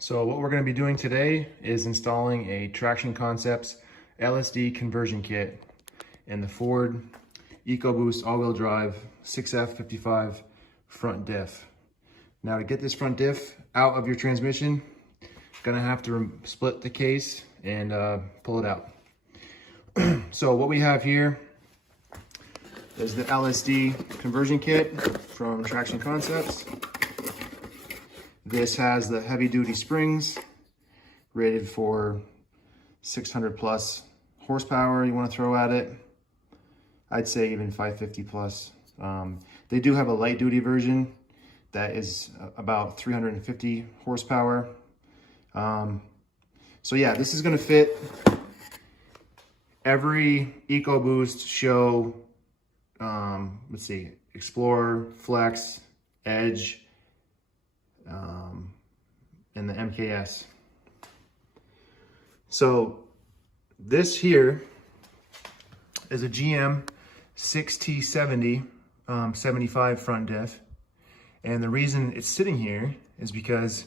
So what we're going to be doing today is installing a Traction Concepts LSD conversion kit in the Ford EcoBoost all-wheel drive 6F55 front diff. Now to get this front diff out of your transmission, gonna have to split the case and pull it out. So what we have here is the LSD conversion kit from Traction Concepts. This has the heavy duty springs rated for 600 plus horsepower you want to throw at it. I'd say even 550 plus. They do have a light duty version that is about 350 horsepower. So yeah, this is going to fit every EcoBoost show. Let's see, Explorer, Flex, Edge, and the MKS. So this here is a GM 6T70 75 front diff, and the reason it's sitting here is because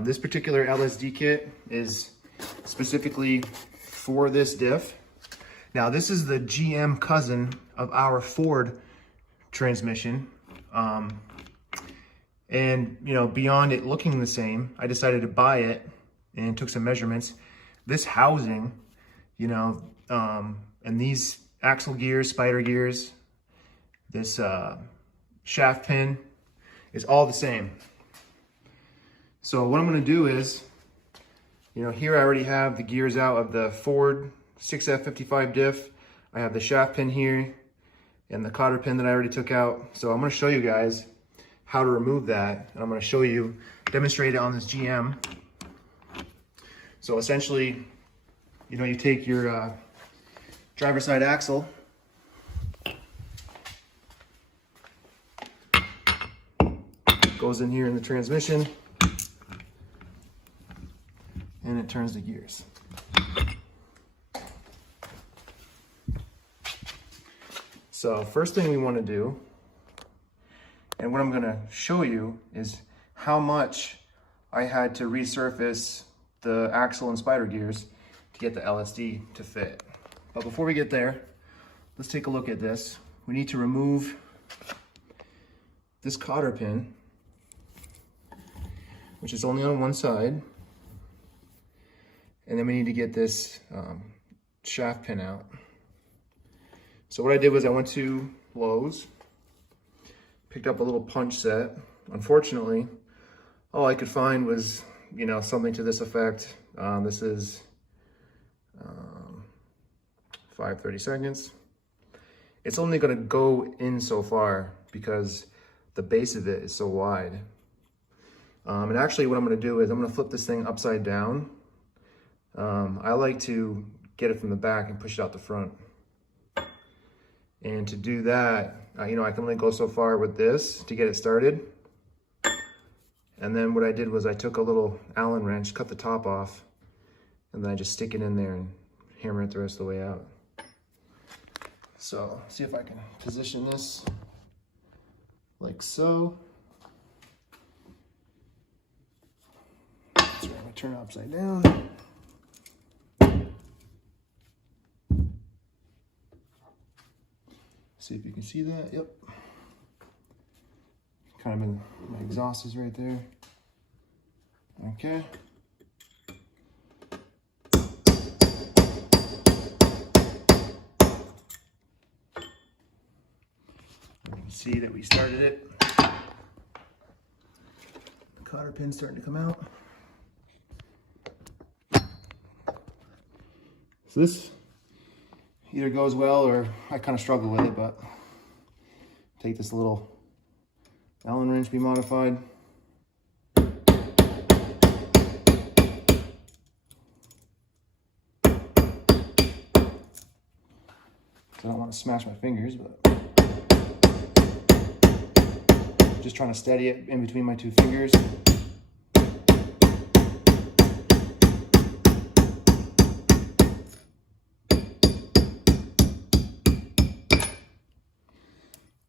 this particular LSD kit is specifically for this diff. Now this is the GM cousin of our Ford transmission. And you know, beyond it looking the same, I decided to buy it and took some measurements. This housing, you know, and these axle gears, spider gears, this shaft pin is all the same. So what I'm gonna do is, you know, here I already have the gears out of the Ford 6F55 diff. I have the shaft pin here and the cotter pin that I already took out. So I'm gonna show you guys how to remove that. And I'm gonna show you, demonstrate it on this GM. So essentially, you know, you take your driver's side axle, goes in here in the transmission, and it turns the gears. So first thing we want to do, and what I'm going to show you, is how much I had to resurface the axle and spider gears to get the LSD to fit. But before we get there, let's take a look at this. We need to remove this cotter pin, which is only on one side. And then we need to get this shaft pin out. So what I did was I went to Lowe's, picked up a little punch set. Unfortunately, all I could find was, you know, something to this effect. This is 5/32. It's only gonna go in so far because the base of it is so wide. And actually what I'm gonna do is I'm gonna flip this thing upside down. I like to get it from the back and push it out the front. And to do that, you know, I can only go so far with this to get it started. And then what I did was I took a little Allen wrench, cut the top off, and then I just stick it in there and hammer it the rest of the way out. So, see if I can position this like so. So I'm gonna turn it upside down. See if you can see that. Yep. Kind of my exhaust is right there. Okay. You can see that we started it. The cotter pin's starting to come out. So this either goes well or I kind of struggle with it, but take this little Allen wrench, be modified. So I don't want to smash my fingers, but just trying to steady it in between my two fingers.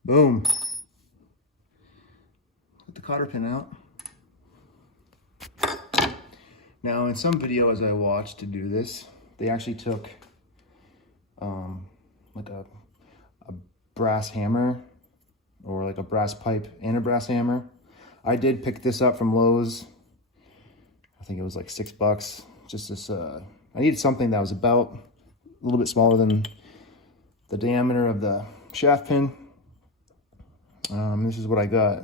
Boom. Get the cotter pin out. Now, in some videos I watched to do this, they actually took like a brass hammer or like a brass pipe and a brass hammer. I did pick this up from Lowe's. I think it was like $6. Just this, I needed something that was about a little bit smaller than the diameter of the shaft pin. This is what I got.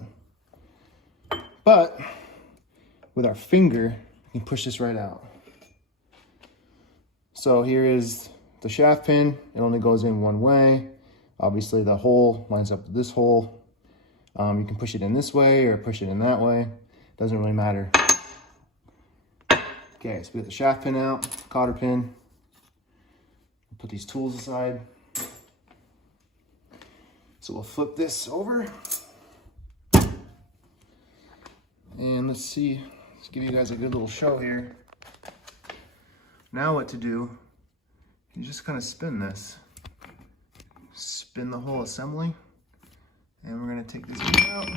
But with our finger, you can push this right out. So here is the shaft pin. It only goes in one way. Obviously the hole lines up with this hole. You can push it in this way or push it in that way. Doesn't really matter. Okay, so we got the shaft pin out, cotter pin. Put these tools aside. So we'll flip this over. And let's see, let's give you guys a good little show here. Now what to do, you just kind of spin this. Spin the whole assembly. And we're gonna take this out.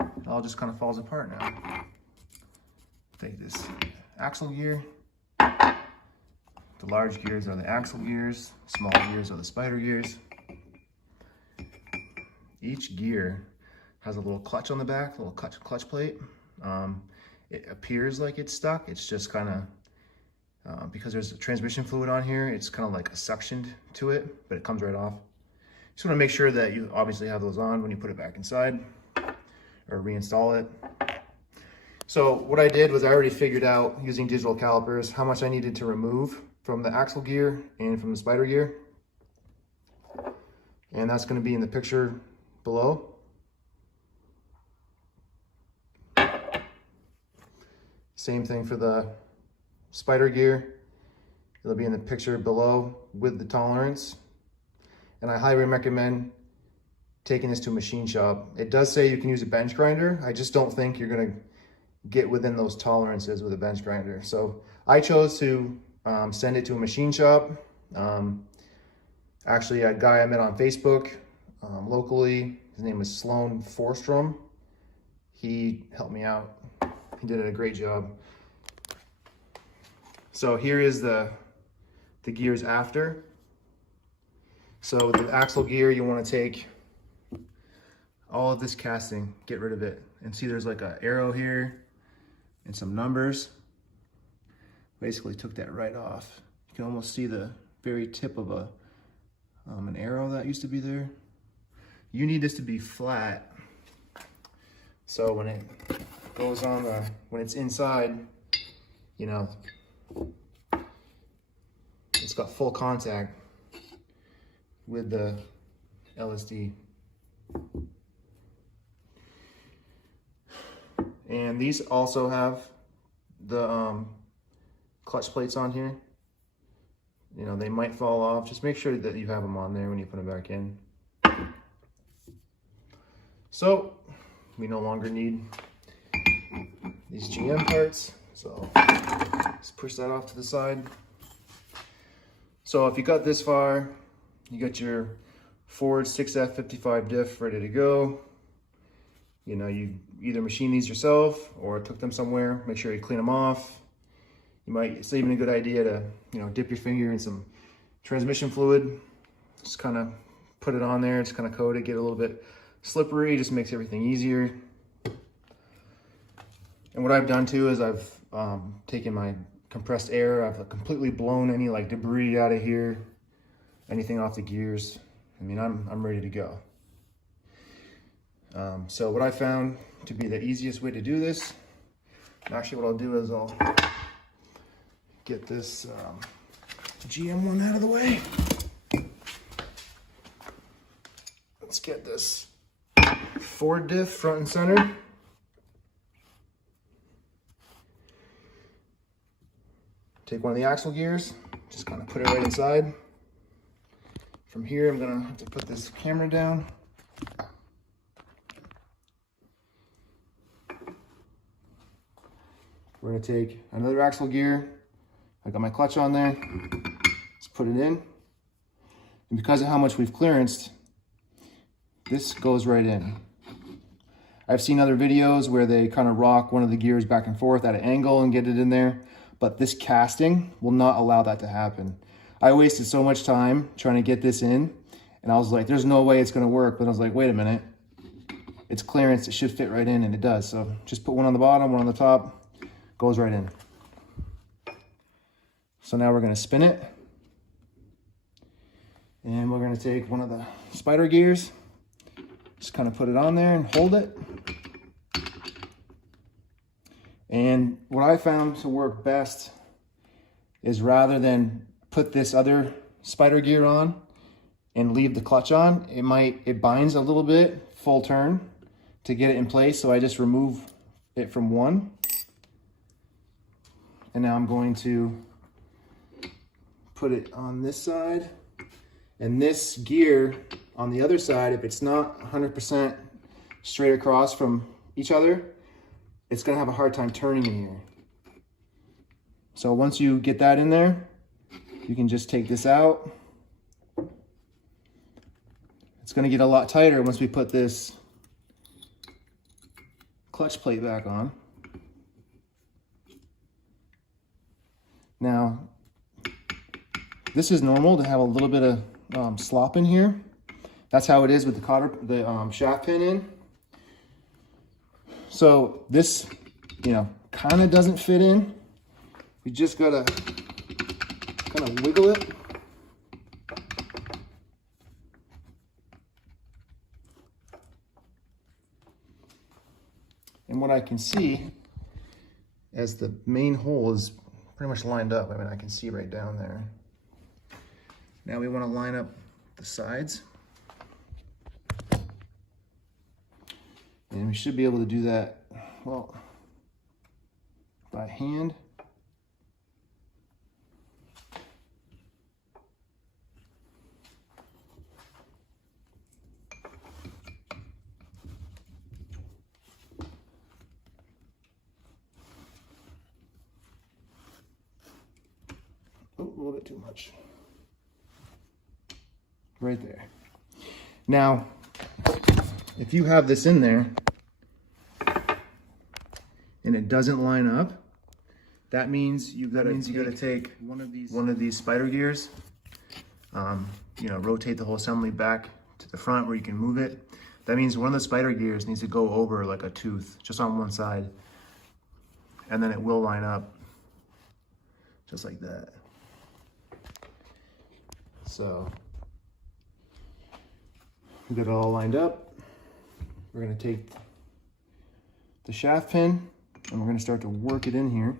It all just kind of falls apart now. Take this axle gear. The large gears are the axle gears. Small gears are the spider gears. Each gear has a little clutch on the back, a little clutch plate. It appears like it's stuck. It's just kind of, because there's transmission fluid on here, it's kind of like suctioned to it, but it comes right off. Just want to make sure that you obviously have those on when you put it back inside or reinstall it. So what I did was I already figured out using digital calipers how much I needed to remove from the axle gear and from the spider gear. And that's going to be in the picture below. Same thing for the spider gear. It'll be in the picture below with the tolerance. And I highly recommend taking this to a machine shop. It does say you can use a bench grinder. I just don't think you're gonna get within those tolerances with a bench grinder. So I chose to send it to a machine shop. Actually, a guy I met on Facebook locally, his name is Sloan Forstrom. He helped me out. He did a great job. So here is the gears after. So the axle gear, you want to take all of this casting, get rid of it. And see there's like an arrow here and some numbers. Basically took that right off. You can almost see the very tip of an arrow that used to be there. You need this to be flat. So when it goes on when it's inside, you know, it's got full contact with the LSD. And these also have the clutch plates on here. You know, they might fall off. Just make sure that you have them on there when you put them back in. So we no longer need these GM parts. So let's push that off to the side. So if you got this far, you got your Ford 6F55 diff ready to go. You know, you either machine these yourself or took them somewhere. Make sure you clean them off. It's even a good idea to, you know, dip your finger in some transmission fluid. Just kind of put it on there, just kind of coat it, get it a little bit slippery, just makes everything easier. And what I've done too is I've taken my compressed air, I've completely blown any like debris out of here, anything off the gears. I mean, I'm ready to go. So what I found to be the easiest way to do this, actually what I'll do is I'll get this GM one out of the way. Let's get this Ford diff front and center. Take one of the axle gears, just kind of put it right inside. From here, I'm gonna have to put this camera down. We're gonna take another axle gear. I got my clutch on there. Let's put it in. And because of how much we've clearanced, this goes right in. I've seen other videos where they kind of rock one of the gears back and forth at an angle and get it in there, but this casting will not allow that to happen. I wasted so much time trying to get this in, and I was like, there's no way it's gonna work, but I was like, wait a minute, it's clearance, it should fit right in, and it does. So just put one on the bottom, one on the top, goes right in. So now we're gonna spin it, and we're gonna take one of the spider gears, just kind of put it on there and hold it. And what I found to work best is rather than put this other spider gear on and leave the clutch on, it binds a little bit, full turn, to get it in place. So I just remove it from one. And now I'm going to put it on this side. And this gear on the other side, if it's not 100% straight across from each other, it's gonna have a hard time turning in here. So once you get that in there, you can just take this out. It's gonna get a lot tighter once we put this clutch plate back on. Now, this is normal to have a little bit of slop in here. That's how it is with the shaft pin in. So this, kind of doesn't fit in. We just gotta kind of wiggle it. And what I can see as the main hole is pretty much lined up. I mean, I can see right down there. Now we want to line up the sides. And we should be able to do that, well, by hand. Oh, a little bit too much. Right there. Now, if you have this in there and it doesn't line up, that means you gotta take one of these spider gears, rotate the whole assembly back to the front where you can move it. That means one of the spider gears needs to go over like a tooth, just on one side, and then it will line up just like that. So we got it all lined up. We're gonna take the shaft pin and we're gonna start to work it in here.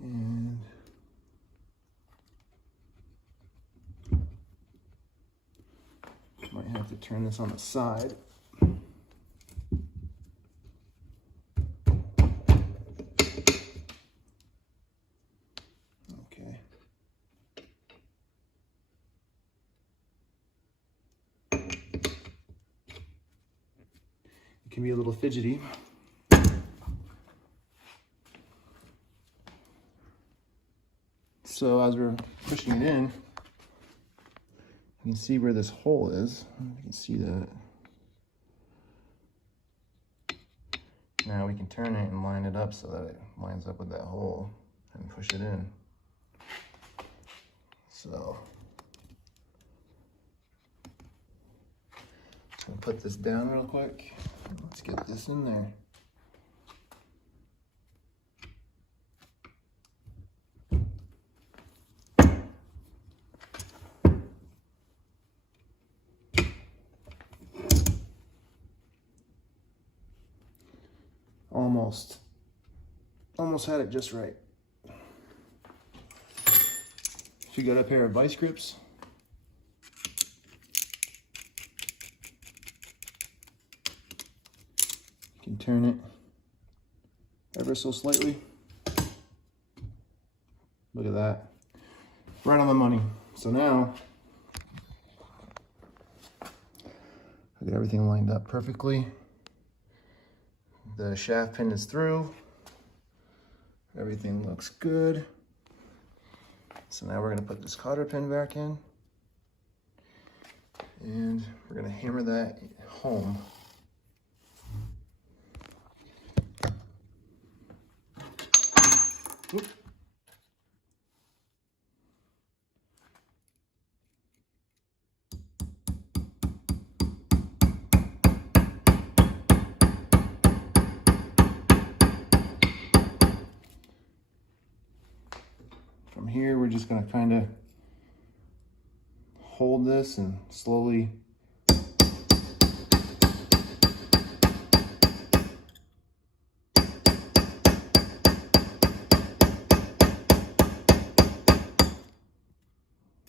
And might have to turn this on the side. Can be a little fidgety. So as we're pushing it in, you can see where this hole is. You can see that. Now we can turn it and line it up so that it lines up with that hole and push it in. So I'm gonna put this down real quick. Let's get this in there. Almost had it just right. If you got a pair of vice grips, you can turn it ever so slightly. Look at that. Right on the money. So now I got everything lined up perfectly. The shaft pin is through. Everything looks good. So now we're going to put this cotter pin back in. And we're gonna hammer that home. Whoop. From here, we're just gonna kind of hold this and slowly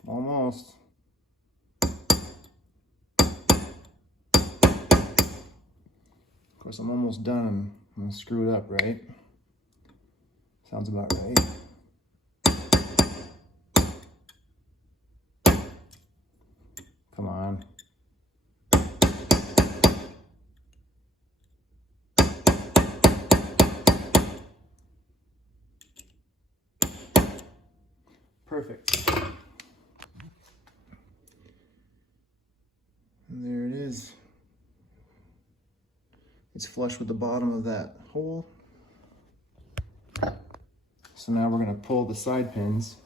almost. Of course, I'm almost done. I'm gonna screw it up, right? Sounds about right. Come on. Perfect. And there it is. It's flush with the bottom of that hole. So now we're going to pull the side pins.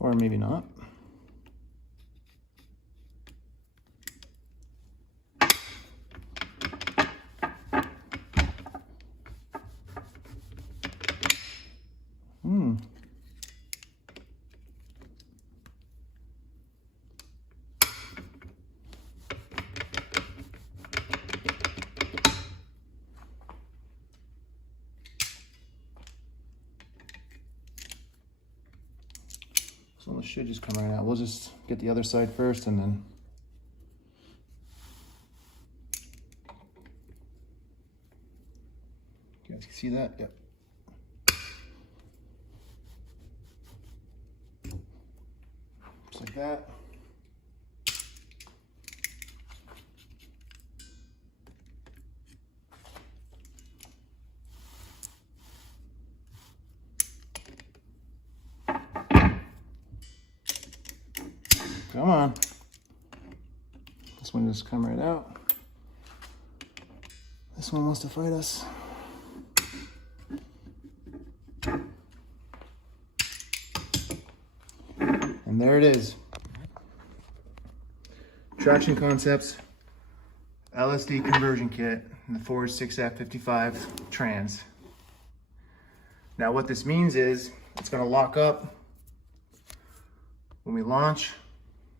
Or maybe not. So this should just come right out. We'll just get the other side first and then you guys can see that? Yep. Just like that. Come on. This one just come right out. This one wants to fight us. And there it is. Traction Concepts LSD Conversion Kit in the Ford 6F55 Trans. Now what this means is it's going to lock up when we launch.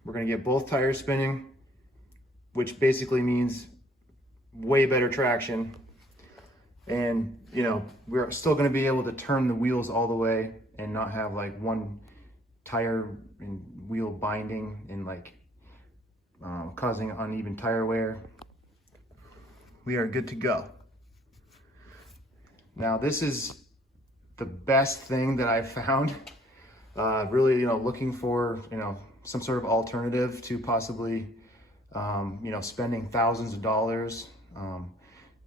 We're gonna get both tires spinning, which basically means way better traction. And you know, we're still gonna be able to turn the wheels all the way and not have like one tire and wheel binding and like causing uneven tire wear. We are good to go. Now this is the best thing that I've found. Really, you know, looking for, you know, some sort of alternative to possibly, you know, spending thousands of dollars,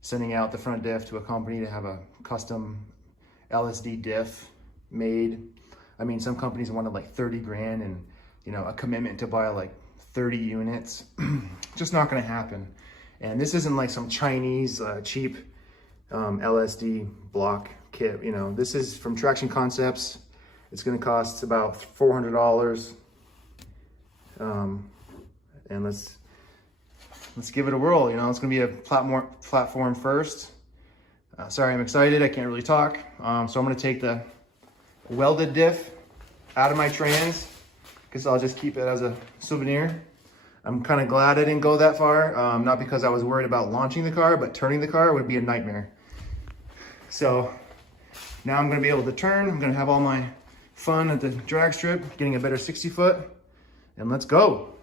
sending out the front diff to a company to have a custom LSD diff made. I mean, some companies wanted like 30 grand and, you know, a commitment to buy like 30 units. Just not gonna happen. And this isn't like some Chinese cheap LSD block kit, you know. This is from Traction Concepts. It's gonna cost about $400. And let's give it a whirl. You know, it's gonna be a platform first. Sorry, I'm excited. I can't really talk. So I'm gonna take the welded diff out of my Trans because I'll just keep it as a souvenir. I'm kind of glad I didn't go that far. Not because I was worried about launching the car, but turning the car would be a nightmare. So now I'm gonna be able to turn. I'm gonna have all my fun at the drag strip, getting a better 60 foot. And let's go.